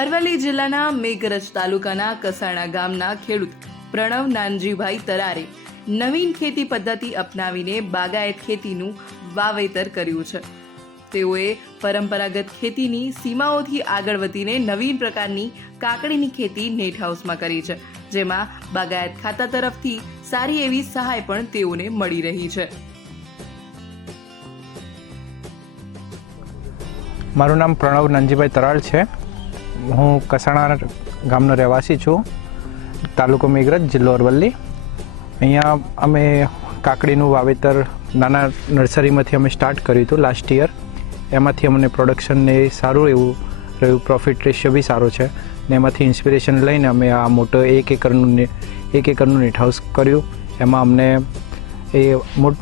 અરવલ્લી જિલ્લાના મેઘરજ તાલુકાના કસાણા ગામના ખેડૂત પ્રણવ નાનજીભાઈ તરારે નવીન ખેતી પદ્ધતિ અપનાવીને બાગાયત ખેતીનું વાવેતર કર્યું છે. તેઓએ પરંપરાગત ખેતીની સીમાઓથી આગળ વધીને નવીન પ્રકારની કાકડીની ખેતી નેટ હાઉસમાં કરી છે, જેમાં બાગાયત ખાતા તરફથી સારી એવી સહાય પણ તેઓને મળી રહી છે. મારું નામ પ્રણવ નાનજીભાઈ તરાળ છે. હું કસાણા ગામનો રહેવાસી છું, તાલુકો મેઘરજ, જિલ્લો અરવલ્લી. અહીંયા અમે કાકડીનું વાવેતર નાના નર્સરીમાંથી અમે સ્ટાર્ટ કર્યું હતું લાસ્ટ યર. એમાંથી અમને પ્રોડક્શનને સારું એવું રહ્યું, પ્રોફિટ રેશિયો બી સારો છે ને એમાંથી ઇન્સ્પિરેશન લઈને અમે આ મોટો એક એકરનું નેટ હાઉસ કર્યું. એમાં અમને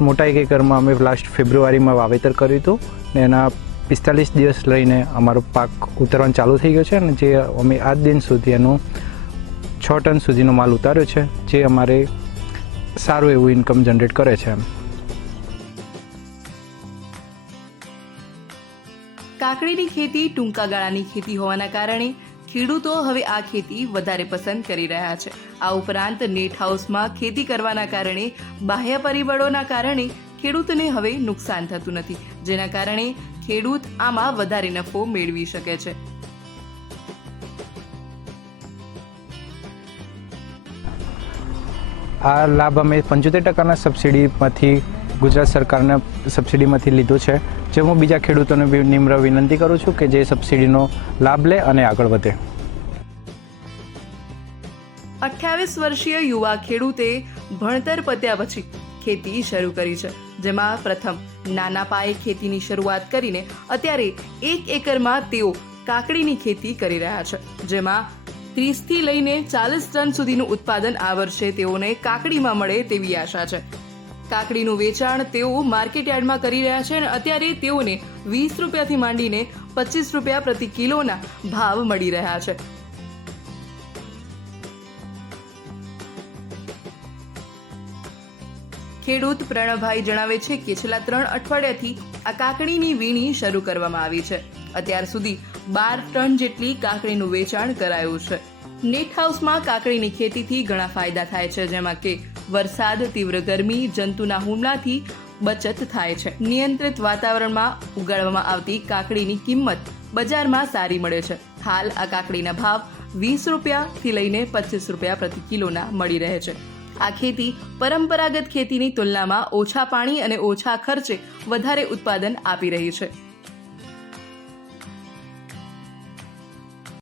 મોટા એક એકરમાં અમે લાસ્ટ ફેબ્રુઆરીમાં વાવેતર કર્યું હતું ને એના 45 દિવસ લઈને અમારો પાક ઉતરવાનું ચાલુ થઈ ગયો છે અને જે અમે આજ દિન સુધી એનો 6 ટન સુધીનો માલ ઉતાર્યો છે, જે અમારે સારું એવું ઇન્કમ જનરેટ કરે છે. કાકડીની ખેતી ટૂંકા ગાળાની ખેતી હોવાના કારણે ખેડૂતો હવે આ ખેતી વધારે પસંદ કરી રહ્યા છે. આ ઉપરાંત નેટ હાઉસમાં ખેતી કરવાના કારણે બાહ્ય પરિબળોના કારણે ખેડૂતને હવે નુકસાન થતું નથી, જેના કારણે ખેડૂત આમાં વધારે નફો મેળવી શકે છે. આ લાભ અમે 75% સબસિડીમાંથી ગુજરાત સરકારના સબસિડીમાંથી લીધો છે, જે હું બીજા ખેડૂતોને બી નિમ્ર વિનંતી કરું છું કે જે સબસિડીનો લાભ લે અને આગળ વધે. 28 વર્ષીય યુવા ખેડૂતે ભણતર પત્યા પછી ખેતી શરૂ કરી છે, જેમાં પ્રથમ નાના પાયે ખેતીની શરૂઆત કરીને અત્યારે 1 એકરમાં તેઓ કાકડીની ખેતી કરી રહ્યા છે, જેમાં 30 થી લઈને 40 ટન સુધીનું ઉત્પાદન આ વર્ષે તેઓને કાકડીમાં મળે તેવી આશા છે. કાકડીનું વેચાણ તેઓ માર્કેટ યાર્ડમાં કરી રહ્યા છે અને અત્યારે તેઓને 20 રૂપિયાથી માંડીને 25 રૂપિયા પ્રતિ કિલોના ભાવ મળી રહ્યા છે. ખેડૂત પ્રણવભાઈ જણાવે છે કે છેલ્લા 3 અઠવાડિયાથી આ કાકડીની વીણી શરૂ કરવામાં આવી છે. અત્યાર સુધી 12 ટન જેટલી કાકડીનું વેચાણ કરાયું છે. નેટ હાઉસમાં કાકડીની ખેતીથી ઘણા ફાયદા થાય છે, જેમાં કે વરસાદ, તીવ્ર ગરમી, જંતુના હુમલાથી બચત થાય છે. નિયંત્રિત વાતાવરણમાં ઉગાડવામાં આવતી કાકડીની કિંમત બજારમાં સારી મળે છે. હાલ આ કાકડીના ભાવ 20 રૂપિયાથી લઈને 25 રૂપિયા પ્રતિ કિલોના મળી રહે છે. આ ખેતી પરંપરાગત ખેતીની તુલનામાં ઓછા પાણી અને ઓછા ખર્ચે વધારે ઉત્પાદન આપી રહી છે.